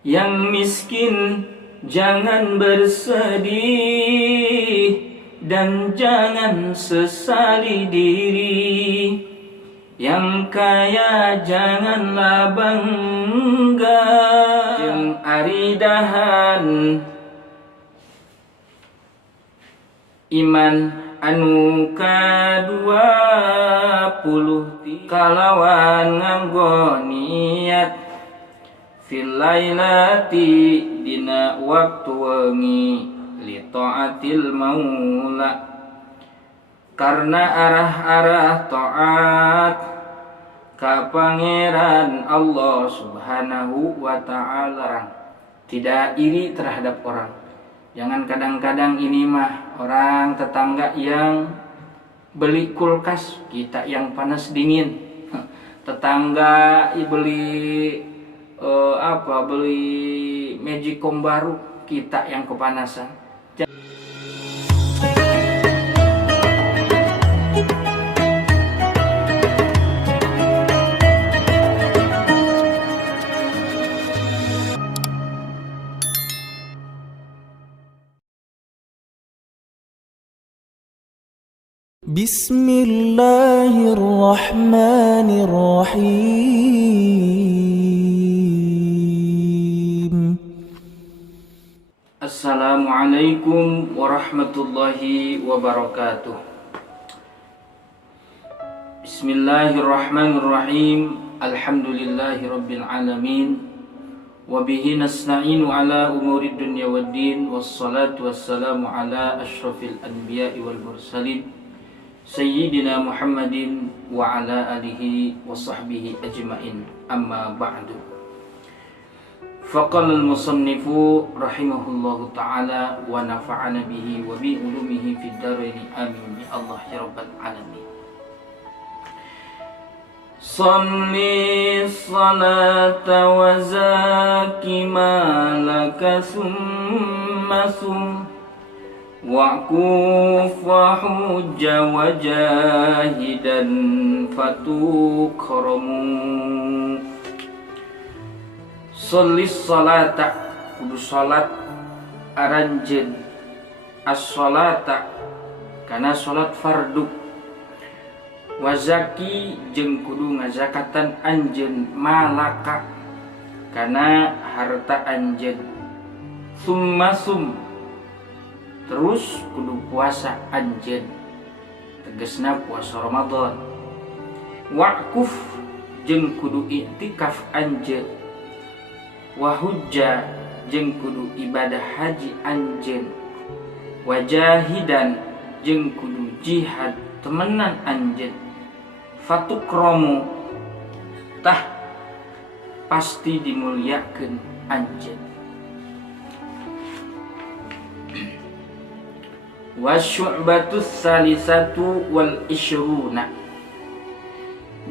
Yang miskin jangan bersedih dan jangan sesali diri. Yang kaya janganlah bangga jeung aridahan. Iman anu kadua puluh kalawan nganggo niat fil lailati dina waktu wengi li taatil maula karena arah-arah taat ka pangeran Allah Subhanahu wa ta'ala. Tidak iri terhadap orang. Jangan kadang-kadang ini mah orang tetangga yang beli kulkas, kita yang panas dingin. Tetangga beli beli magicom baru, kita yang kepanasan. Bismillahirrahmanirrahim. Assalamualaikum warahmatullahi wabarakatuh. Bismillahirrahmanirrahim. Alhamdulillahirabbil alamin. Wabihi nasta'inu ala umuri dunya waddin. Wassalatu wassalamu ala asyrafil anbiya'i wal mursalin Sayyidina Muhammadin wa ala alihi wa sahbihi ajma'in. Amma ba'du. Faqala al-musannifu rahimahullahu ta'ala wa nafa'ana bihi wa bi ulumihi fid dharain amin ya Allah ya rabbal alamin. Salli salata wa zaki ma laka summa sum wa'kuf wa hujja wa jahidan fatukramu. Sallis salata kudu salat aranjeun as-salata kana salat fardu wazaki jeung kudu ngazakatan anjeun malaka kana harta anjeun summa terus kudu puasa anjeun tegasna puasa Ramadan. Waquf jeung kudu iktikaf anjeun. Wahujja jeung kudu ibadah haji anjeun. Wajahidan jeung kudu jihad temenan anjeun. Fatukromu tah pasti dimuliakeun anjeun. Wasyu'batus salisatu wal isyruna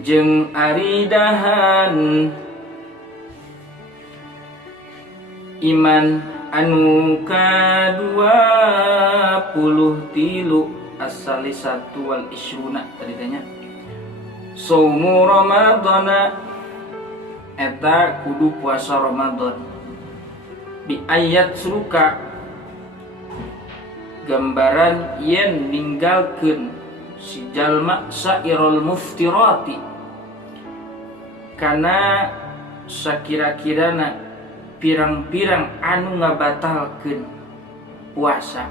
jeung aridahan iman anu kadua puluh tilu as-salisatu wal isyruna tadi tanya saumu ramadana eta kudu puasa Ramadan bi ayat suruka gambaran yen ninggalkeun si jalma sairul muftirati kana sakira-kirana pirang-pirang anu ngabatalkeun puasa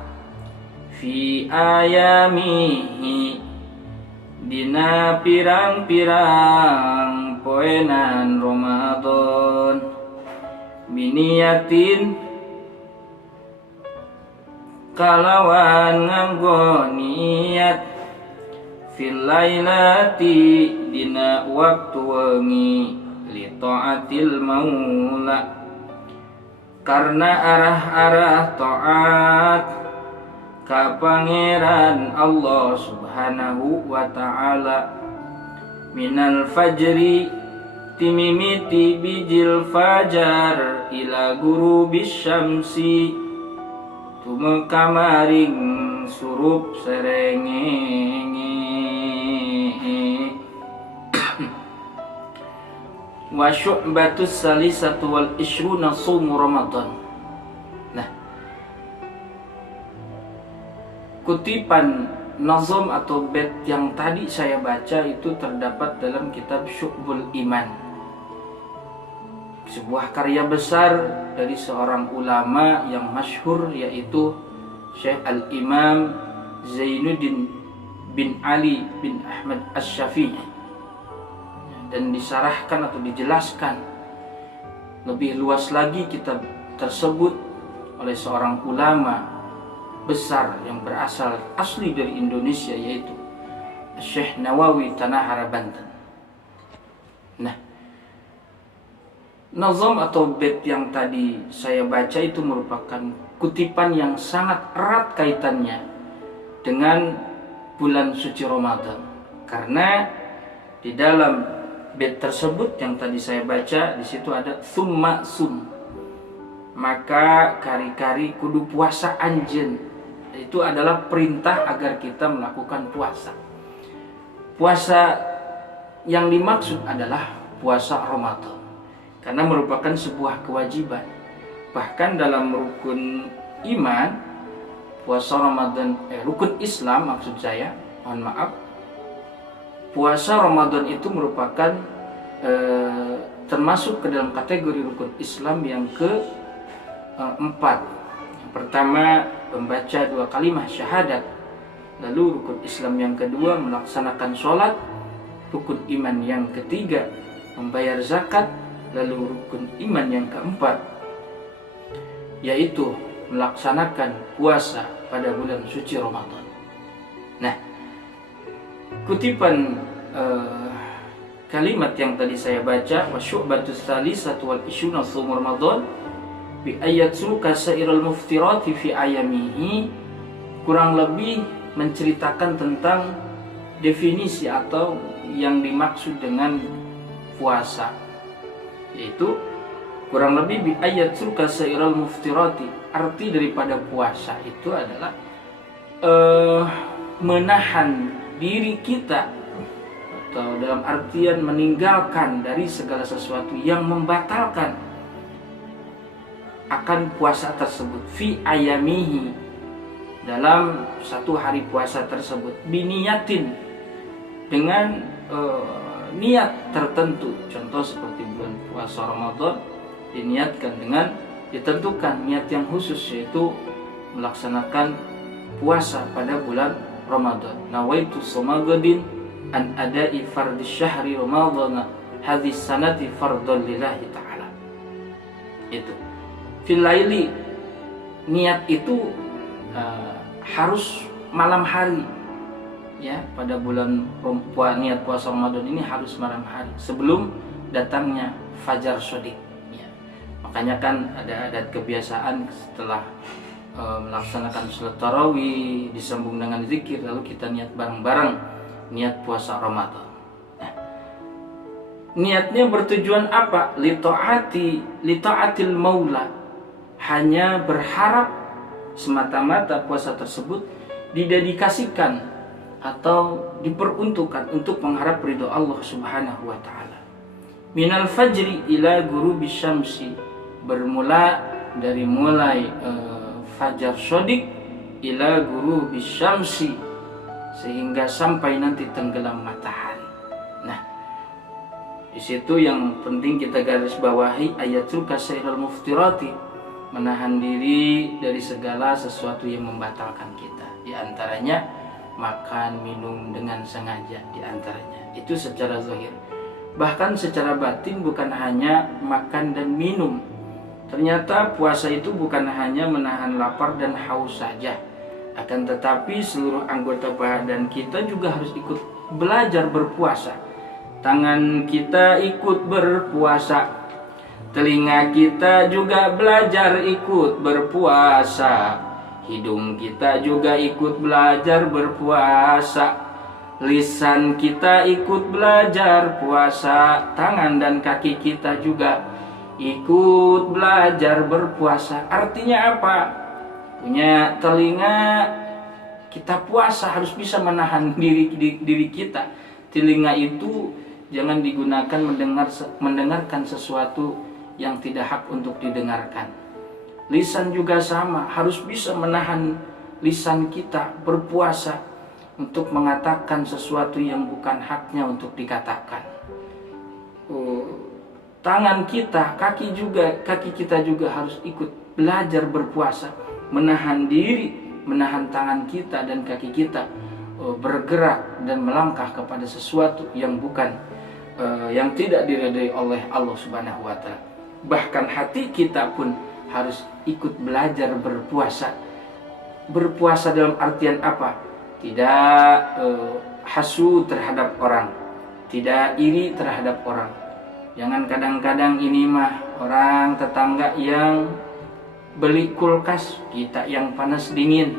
fi ayamihi dina pirang-pirang poenan Ramadan biniyatin kalawan nganggo niat fil lailati dina waktu wengi li taatil maula karena arah-arah taat ka pangeran Allah Subhanahu wa ta'ala. Minal fajri timimiti bijil fajar ila gurubis syamsi tumekamaring surup serengenge wa syu'batus salisatu wal ishruna shaum Ramadan. Nah, kutipan nazam atau bait yang tadi saya baca itu terdapat dalam kitab Syu'bul Iman, sebuah karya besar dari seorang ulama yang masyhur, yaitu Syekh Al-Imam Zainuddin bin Ali bin Ahmad Asy-Syafi'i, dan disarahkan atau dijelaskan lebih luas lagi kitab tersebut oleh seorang ulama besar yang berasal asli dari Indonesia, yaitu Syekh Nawawi Tanahara, Banten. Nah, nazam atau bait yang tadi saya baca itu merupakan kutipan yang sangat erat kaitannya dengan bulan suci Ramadan, karena di dalam bait tersebut yang tadi saya baca, di situ ada summa sum, maka kari-kari kudu puasa anjeun. Itu adalah perintah agar kita melakukan puasa. Puasa yang dimaksud adalah puasa Ramadan, karena merupakan sebuah kewajiban. Bahkan dalam rukun iman, puasa Ramadan, rukun Islam maksud saya, mohon maaf, puasa Ramadan itu merupakan termasuk ke dalam kategori rukun Islam yang keempat. Yang pertama, membaca 2 kalimah syahadat. Lalu rukun Islam yang kedua, melaksanakan sholat. Rukun iman yang ketiga, membayar zakat. Lalu rukun iman yang keempat, yaitu melaksanakan puasa pada bulan suci Ramadan. Nah, kutipan kalimat yang tadi saya baca, wa syu'batus salisatu wal ishruna shaum Ramadan bi ayatu kasairul muftirati fi ayamihi, kurang lebih menceritakan tentang definisi atau yang dimaksud dengan puasa, yaitu kurang lebih bi ayatu kasairul muftirati, arti daripada puasa itu adalah menahan diri kita, atau dalam artian meninggalkan dari segala sesuatu yang membatalkan akan puasa tersebut, fi ayamihi, dalam satu hari puasa tersebut, biniyatin, dengan niat tertentu. Contoh seperti bulan puasa Ramadan diniatkan dengan ditentukan niat yang khusus, yaitu melaksanakan puasa pada bulan Ramadan. Nawaitu somagodin an adai fardhi syahri Ramadan hadis sanati fardhan lillahi ta'ala. Itu fil laili, niat itu harus malam hari, ya, pada bulan niat puasa Ramadan ini harus malam hari sebelum datangnya fajar shodiq, ya. Makanya kan ada adat kebiasaan setelah melaksanakan sholat tarawih disambung dengan zikir, lalu kita niat bareng-bareng niat puasa Ramadan. Nah, niatnya bertujuan apa? Litaatil maula, hanya berharap semata-mata puasa tersebut didedikasikan atau diperuntukkan untuk mengharap ridho Allah Subhanahu wa taala. Minal fajri ila ghurubis syamsi, bermula dari mulai fajar shodiq ila ghurubis syamsi, sehingga sampai nanti tenggelam matahari. Nah, di situ yang penting kita garis bawahi ayatul kasairul muftirati, menahan diri dari segala sesuatu yang membatalkan kita. Di antaranya makan, minum dengan sengaja, di antaranya. Itu secara zahir. Bahkan secara batin bukan hanya makan dan minum. Ternyata puasa itu bukan hanya menahan lapar dan haus saja, akan tetapi seluruh anggota badan kita juga harus ikut belajar berpuasa. Tangan kita ikut berpuasa, telinga kita juga belajar ikut berpuasa, hidung kita juga ikut belajar berpuasa, lisan kita ikut belajar puasa, tangan dan kaki kita juga ikut belajar berpuasa. Artinya apa? Punya telinga, kita puasa harus bisa menahan diri kita. Telinga itu jangan digunakan mendengarkan sesuatu yang tidak hak untuk didengarkan. Lisan juga sama, harus bisa menahan lisan kita berpuasa untuk mengatakan sesuatu yang bukan haknya untuk dikatakan. Tangan kita, kaki kita juga harus ikut belajar berpuasa, menahan diri, menahan tangan kita dan kaki kita bergerak dan melangkah kepada sesuatu yang bukan yang tidak diridhai oleh Allah Subhanahu wa taala. Bahkan hati kita pun harus ikut belajar berpuasa. Berpuasa dalam artian apa? Tidak hasud terhadap orang, tidak iri terhadap orang. Jangan kadang-kadang ini mah orang tetangga yang beli kulkas, kita yang panas dingin.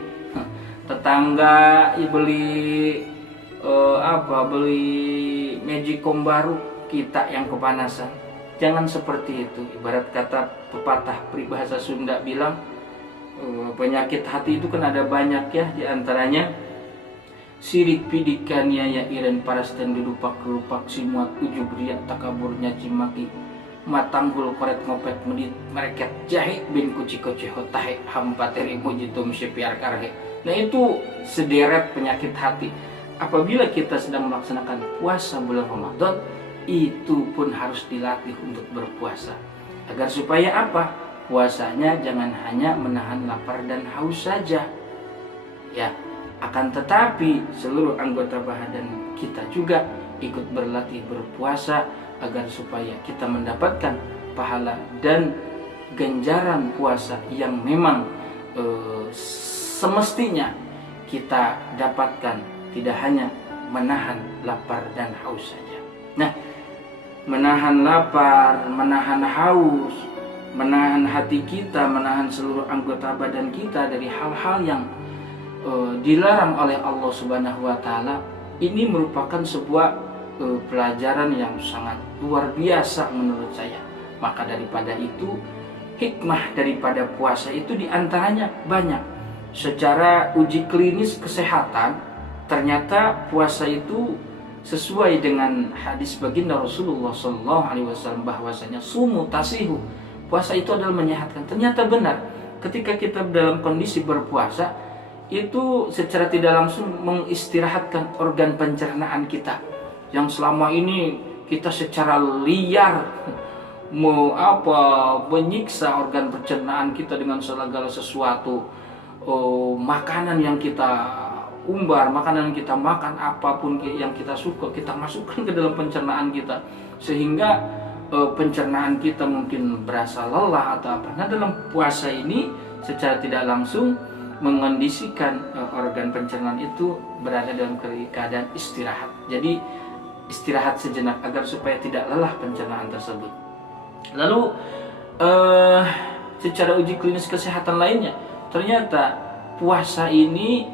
Tetangga beli beli magicom baru, kita yang kepanasan. Jangan seperti itu. Ibarat kata pepatah peribahasa Sunda bilang, penyakit hati itu kan ada banyak ya, diantaranya sirik pidikannya ya iren paras dan dudupak kerupak simuat ujub riak takaburnya cimaki matanggul koret ngopet menit mereket jahe bin kuci-kuci hotahe hampateri mujitum sepiar karhe. Nah itu sederet penyakit hati. Apabila kita sedang melaksanakan puasa bulan Ramadan, itu pun harus dilatih untuk berpuasa. Agar supaya apa? Puasanya jangan hanya menahan lapar dan haus saja. Ya, akan tetapi seluruh anggota badan kita juga ikut berlatih berpuasa agar supaya kita mendapatkan pahala dan ganjaran puasa yang memang semestinya kita dapatkan, tidak hanya menahan lapar dan haus saja. Nah, menahan lapar, menahan haus, menahan hati kita, menahan seluruh anggota badan kita dari hal-hal yang dilarang oleh Allah Subhanahu wa taala, ini merupakan sebuah pelajaran yang sangat luar biasa menurut saya. Maka daripada itu, hikmah daripada puasa itu diantaranya banyak. Secara uji klinis kesehatan, ternyata puasa itu sesuai dengan hadis baginda Rasulullah SAW bahwasanya sumu tasihu, puasa itu adalah menyehatkan. Ternyata benar, ketika kita dalam kondisi berpuasa itu secara tidak langsung mengistirahatkan organ pencernaan kita yang selama ini kita secara liar menyiksa organ pencernaan kita dengan segala sesuatu, makanan yang kita umbar, makanan yang kita makan, apapun yang kita suka kita masukkan ke dalam pencernaan kita, sehingga pencernaan kita mungkin berasa lelah atau apa. Nah, dalam puasa ini secara tidak langsung mengondisikan organ pencernaan itu berada dalam keadaan istirahat. Jadi istirahat sejenak agar supaya tidak lelah pencernaan tersebut. Lalu secara uji klinis kesehatan lainnya, ternyata puasa ini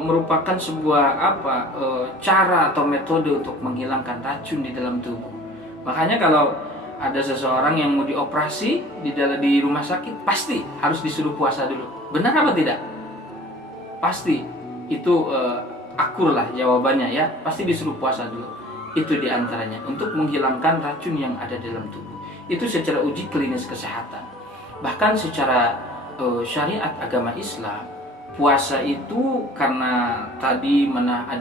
merupakan sebuah cara atau metode untuk menghilangkan racun di dalam tubuh. Makanya kalau ada seseorang yang mau dioperasi di rumah sakit, pasti harus disuruh puasa dulu. Benar apa tidak? Pasti. Itu akur lah jawabannya ya. Pasti disuruh puasa dulu. Itu diantaranya untuk menghilangkan racun yang ada dalam tubuh. Itu secara uji klinis kesehatan. Bahkan secara syariat agama Islam, puasa itu karena tadi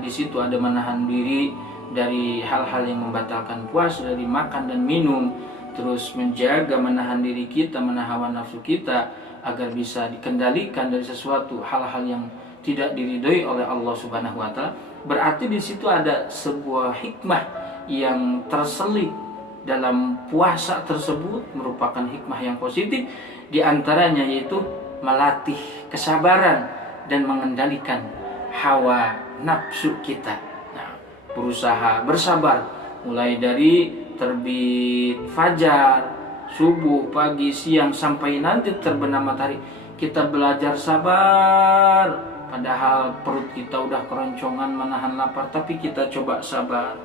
di situ ada menahan diri dari hal-hal yang membatalkan puasa, dari makan dan minum, terus menjaga menahan diri kita, menahan hawa nafsu kita agar bisa dikendalikan dari sesuatu hal-hal yang tidak diridhoi oleh Allah Subhanahu wa taala. Berarti di situ ada sebuah hikmah yang terselip dalam puasa tersebut, merupakan hikmah yang positif, di antaranya yaitu melatih kesabaran dan mengendalikan hawa nafsu kita. Nah, berusaha bersabar mulai dari terbit fajar, subuh, pagi, siang sampai nanti terbenam matahari. Kita belajar sabar, padahal perut kita udah keroncongan menahan lapar, tapi kita coba sabar.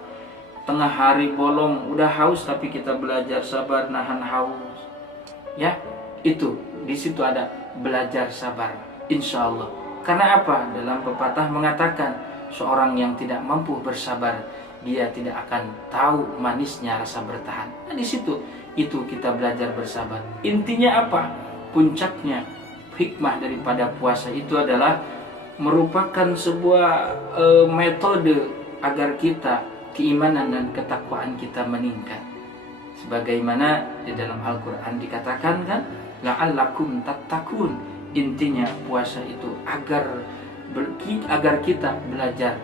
Tengah hari bolong udah haus, tapi kita belajar sabar nahan haus. Ya, itu di situ ada belajar sabar, insya Allah. Karena apa? Dalam pepatah mengatakan, seorang yang tidak mampu bersabar dia tidak akan tahu manisnya rasa bertahan. Nah, di situ itu kita belajar bersabar. Intinya apa? Puncaknya hikmah daripada puasa itu adalah merupakan sebuah metode agar kita keimanan dan ketakwaan kita meningkat. Sebagaimana di dalam Al-Quran dikatakan kan, la'allakum tattaqun. Intinya puasa itu agar kita belajar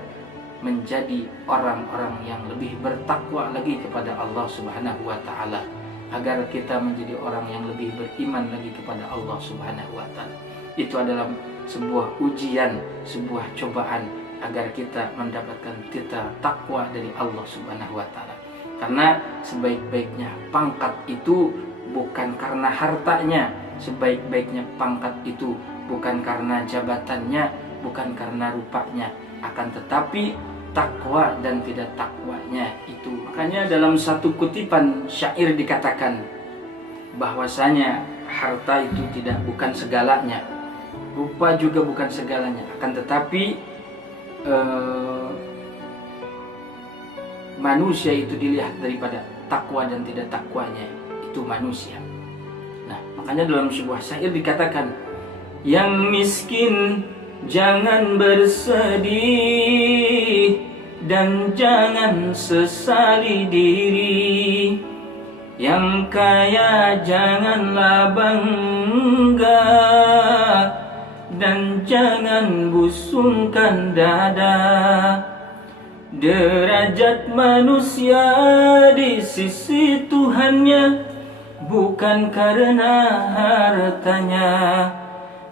menjadi orang-orang yang lebih bertakwa lagi kepada Allah Subhanahu wa taala, agar kita menjadi orang yang lebih beriman lagi kepada Allah Subhanahu wa taala. Itu adalah sebuah ujian, sebuah cobaan agar kita mendapatkan tita takwa dari Allah Subhanahu wa taala. Karena sebaik-baiknya pangkat itu bukan karena hartanya, sebaik-baiknya pangkat itu bukan karena jabatannya, bukan karena rupanya, akan tetapi takwa dan tidak takwanya itu. Makanya dalam satu kutipan syair dikatakan bahwasanya harta itu bukan segalanya, rupa juga bukan segalanya, akan tetapi manusia itu dilihat daripada takwa dan tidak takwanya, itu manusia. Nah, makanya dalam sebuah syair dikatakan, yang miskin jangan bersedih dan jangan sesali diri, yang kaya janganlah bangga dan jangan busungkan dada. Derajat manusia di sisi Tuhannya bukan karena hartanya.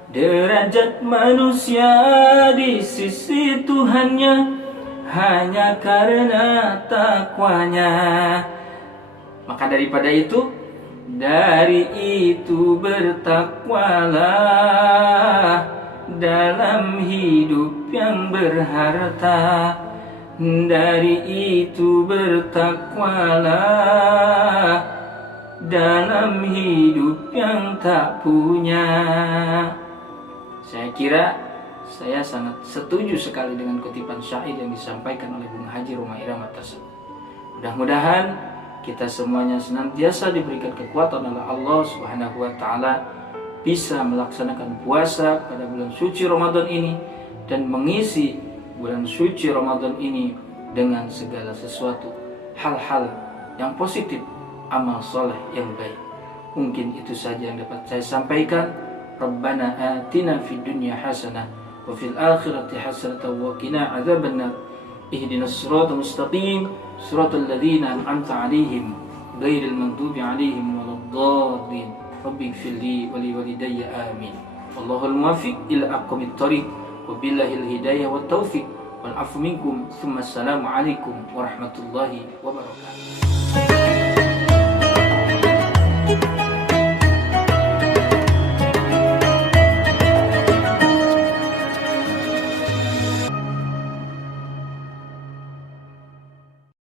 Derajat manusia di sisi Tuhannya hanya karena takwanya. Maka daripada itu, dari itu bertakwalah dalam hidup yang berharta. Dari itu bertakwalah dalam hidup yang tak punya. Saya kira saya sangat setuju sekali dengan kutipan syair yang disampaikan oleh Bung Haji Roma Irama tersebut. Mudah-mudahan kita semuanya senantiasa diberikan kekuatan oleh Allah Subhanahu wa taala, bisa melaksanakan puasa pada bulan suci Ramadan ini dan mengisi bulan suci Ramadan ini dengan segala sesuatu hal-hal yang positif, amal soleh yang baik. Mungkin itu saja yang dapat saya sampaikan. Rabbana atina fid dunya hasanah wa fil akhirati hasanah wa qina adzabannar. Ihdinas siratal mustaqim, siratal ladzina an'amta 'alaihim ghairil maghdubi 'alaihim waladdallin. Rabbighfirli wa li walidayya amin. Wallahul muwaffiq ila aqwamit thoriq. Wabillahil hidayah wa taufiq wal afu minkum. Assalamu alaikum warahmatullahi wabarakatuh.